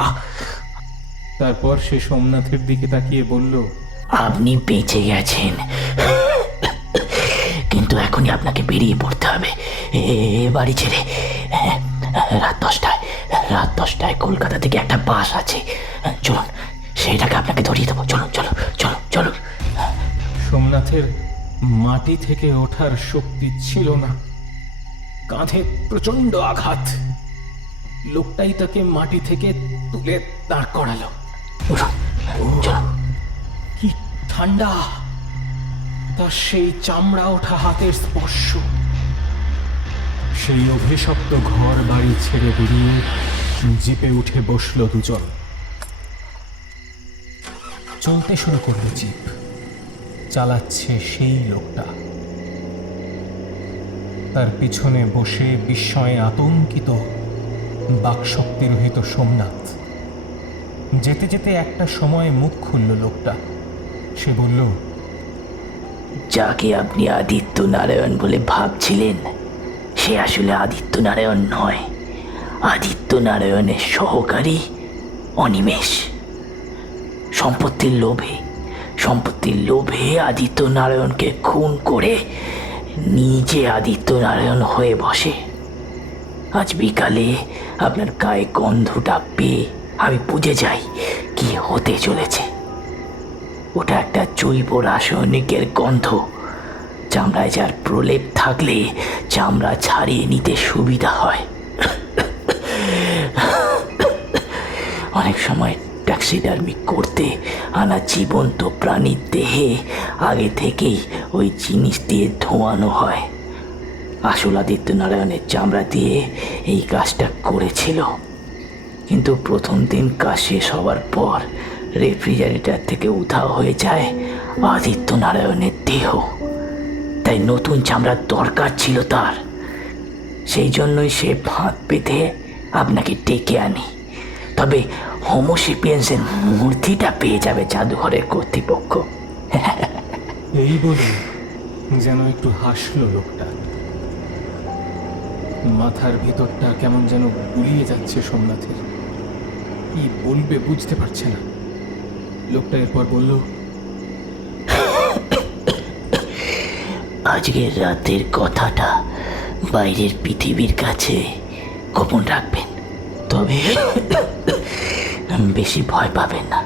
তারপর সে সোমনাথের দিকে তাকিয়ে বলল, আপনি বেঁচে গেছেন, কিন্তু এখনই আপনাকে বেরিয়ে পড়তে হবে এ বাড়ি ছেড়ে। রাত 10টায় কলকাতা থেকে একটা বাস আছে, চলুন সেটাকে আপনাকে ধরিয়ে দেবো। চলুন চলুন চলুন চলুন। সোমনাথের মাটি থেকে ওঠার শক্তি ছিল না। কাঁধে প্রচন্ড আঘাত। লোকটাই তাকে মাটি থেকে তুলে দাঁড় করালো। কি ঠান্ডা তার সেই চামড়া ওঠা হাতের স্পর্শ। সেই অভিশপ্ত ঘর বাড়ি ছেড়ে বেরিয়ে জিপে উঠে বসলো দুজন। চলতে শুরু করলো জিপ। চালাচ্ছে সেই লোকটা। তার পিছনে বসে বিস্ময়ে আতঙ্কিত বাকশক্তিরহিত সোমনাথ। যেতে যেতে একটা সময় মুখ খুলল লোকটা। সে বলল, যাকে আপনি আদিত্য নারায়ণ বলে ভাবছিলেন, সে আসলে আদিত্য নারায়ণ নয়, আদিত্য নারায়ণের সহকারী অনিমেষ। সম্পত্তির লোভে আদিত্য নারায়ণকে খুন করে নিজে আদিত্য নারায়ণ হয়ে বসে। আজ বিকালে আপনার গায়ে গন্ধটা পেয়ে আমি বুঝে যাই কি হতে চলেছে। ওটা একটা জৈব রাসায়নিকের গন্ধ। চামড়ায় যার প্রলেপ থাকলে চামড়া ছাড়িয়ে নিতে সুবিধা হয়। অনেক সময় ট্যাক্সিডার্মি করতে আনা জীবন্ত প্রাণীর দেহে আগে থেকেই ওই জিনিস দিয়ে ধোয়ানো হয়। আসল আদিত্য নারায়ণের চামড়া দিয়ে এই কাজটা করেছিল, কিন্তু প্রথম দিন কাজ শেষ হওয়ার পর রেফ্রিজারেটর থেকে উধাও হয়ে যায় আদিত্য নারায়ণের দেহ। তাই নতুন চামড়ার দরকার ছিল তার। সেই জন্যই সে ফাঁদ পেতে আপনাকে ডেকে আনি। তবে হোমোসেপিয়েন্সের মূর্তিটা পেয়ে যাবে জাদুঘরের কর্তৃপক্ষ। এই বলে যেন একটু হাসলো লোকটা। মাথার ভিতরটা কেমন যেন গুলিয়ে যাচ্ছে সোমনাথের। কি বলবে বুঝতে পারছে না। লোকটা এরপর বলল, আজকের রাতের কথাটা বাইরের পৃথিবীর কাছে গোপন রাখবেন, তবে বেশি ভয় পাবেন না।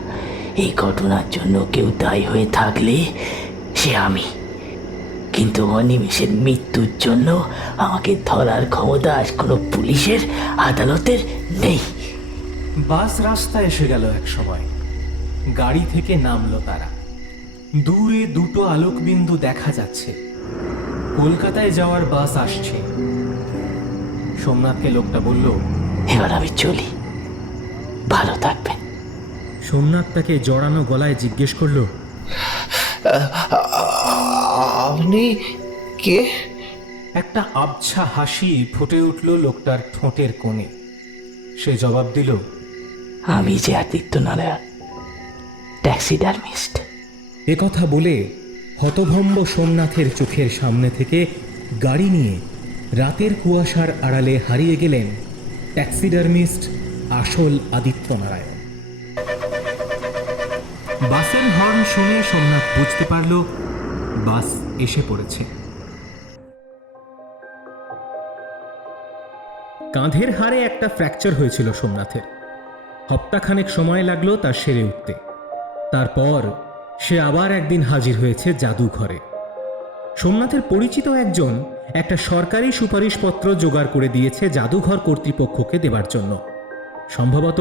এই ঘটনার জন্য কেউ দায়ী হয়ে থাকলে সে আমি, কিন্তু অনিমেষের মৃত্যুর জন্য আমাকে ধরার ক্ষমতা আজ কোনো পুলিশের আদালতের নেই। বাস রাস্তায় এসে গেল এক সময়। গাড়ি থেকে নামলো তারা। দূরে দুটো আলোকবিন্দু দেখা যাচ্ছে। কলকাতায় যাওয়ার বাস আসছে। সোমনাথকে লোকটা বলল, এবার আমি চলি, ভালো থাকবেন। সোমনাথ তাকে জড়ানো গলায় জিজ্ঞেস করল, আপনি কে? একটা আবছা হাসি ফুটে উঠল লোকটার ঠোঁটের কোণে। সে জবাব দিল, আমি যে আদিত্য নারায়ণ, ট্যাক্সিডার্মিস্ট। একথা বলে হতভম্ব সোমনাথের চোখের সামনে থেকে গাড়ি নিয়ে রাতের কুয়াশার আড়ালে হারিয়ে গেলেন ট্যাক্সিডার্মিস্ট আসল আদিত্য নারায়ণ। বাসের হর্ন শুনে সোমনাথ বুঝতে পারল বাস এসে পড়েছে। কাঁধের হাড়ে একটা ফ্র্যাকচার হয়েছিল সোমনাথের। হপ্তাখানেক সময় লাগলো তার সেরে উঠতে। তারপর সে আবার একদিন হাজির হয়েছে জাদুঘরে। সোমনাথের পরিচিত একজন একটা সরকারি সুপারিশপত্র জোগাড় করে দিয়েছে জাদুঘর কর্তৃপক্ষকে দেবার জন্য। সম্ভবত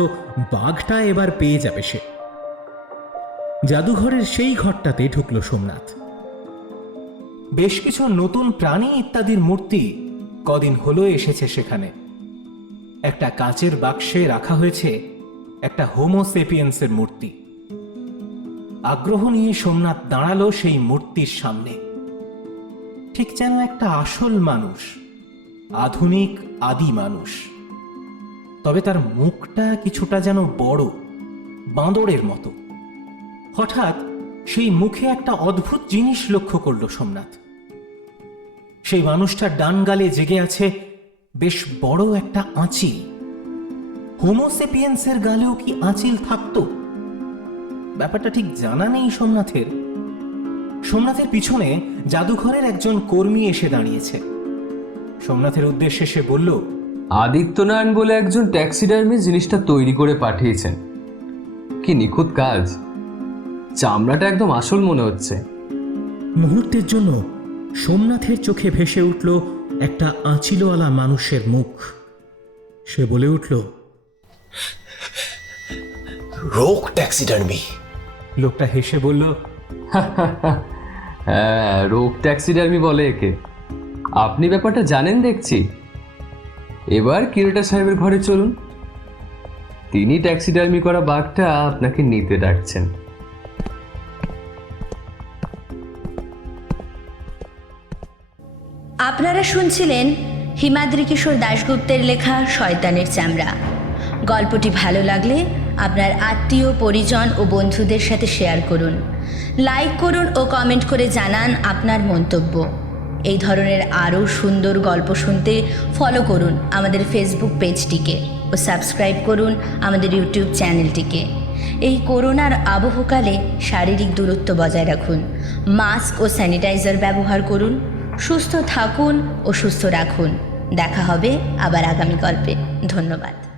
বাঘটা এবার পেয়ে যাবে সে। জাদুঘরের সেই ঘরটাতে ঢুকল সোমনাথ। বেশ কিছু নতুন প্রাণী ইত্যাদির মূর্তি কদিন হলো এসেছে সেখানে। একটা কাচের বাক্সে রাখা হয়েছে একটা হোমোসেপিয়েন্সের মূর্তি। আগ্রহ নিয়ে সোমনাথ দাঁড়ালো সেই মূর্তির সামনে। ঠিক যেন একটা আসল মানুষ, আধুনিক আদি মানুষ। তবে তার মুখটা কিছুটা যেন বড়, বাঁদরের মতো। হঠাৎ সেই মুখে একটা অদ্ভুত জিনিস লক্ষ্য করল সোমনাথ। সেই মানুষটার ডান গালে জেগে আছে বেশ বড় একটা আঁচিল। হোমোসেপিয়েন্সের গালেও কি আঁচিল থাকতো? ব্যাপারটা ঠিক জানা নেই সোমনাথের। সোমনাথের পিছনে জাদুঘরের একজন কর্মী এসে দাঁড়িয়েছে। সোমনাথের উদ্দেশ্যে সে বলল, আদিত্যনারায়ণ বলে একজন ট্যাক্সিডার্মিস্ট জিনিসটা তৈরি করে পাঠিয়েছেন। কি নিখুঁত কাজ! চামড়াটা একদম আসল মনে হচ্ছে। মুহূর্তের জন্য সোমনাথের চোখে ভেসে উঠল একটা আঁচিলওয়ালা মানুষের মুখ। সে বলে উঠল, রোগ ট্যাক্সিডার্মি। লোকটা হেসে বলল, হ্যাঁ, রোগ ট্যাক্সিডার্মি বলে একে। আপনি ব্যাপারটা জানেন দেখছি। এবার কিরেটার সাহেবের ঘরে চলুন। তিনি ট্যাক্সিডার্মি করা বাঘটা আপনাকে নিতে ডাকছেন। আপনারা শুনছিলেন হিমাদ্রি কিশোর দাশগুপ্তের লেখা শয়তানের চামড়া। গল্পটি ভালো লাগলে আপনার আত্মীয় পরিজন ও বন্ধুদের সাথে শেয়ার করুন, লাইক করুন ও কমেন্ট করে জানান আপনার মন্তব্য। এই ধরনের আরও সুন্দর গল্প শুনতে ফলো করুন আমাদের ফেসবুক পেজটিকে ও সাবস্ক্রাইব করুন আমাদের ইউটিউব চ্যানেলটিকে। এই করোনার আবহকালে শারীরিক দূরত্ব বজায় রাখুন, মাস্ক ও স্যানিটাইজার ব্যবহার করুন, সুস্থ থাকুন ও সুস্থ রাখুন। দেখা হবে আবার আগামী গল্পে। ধন্যবাদ।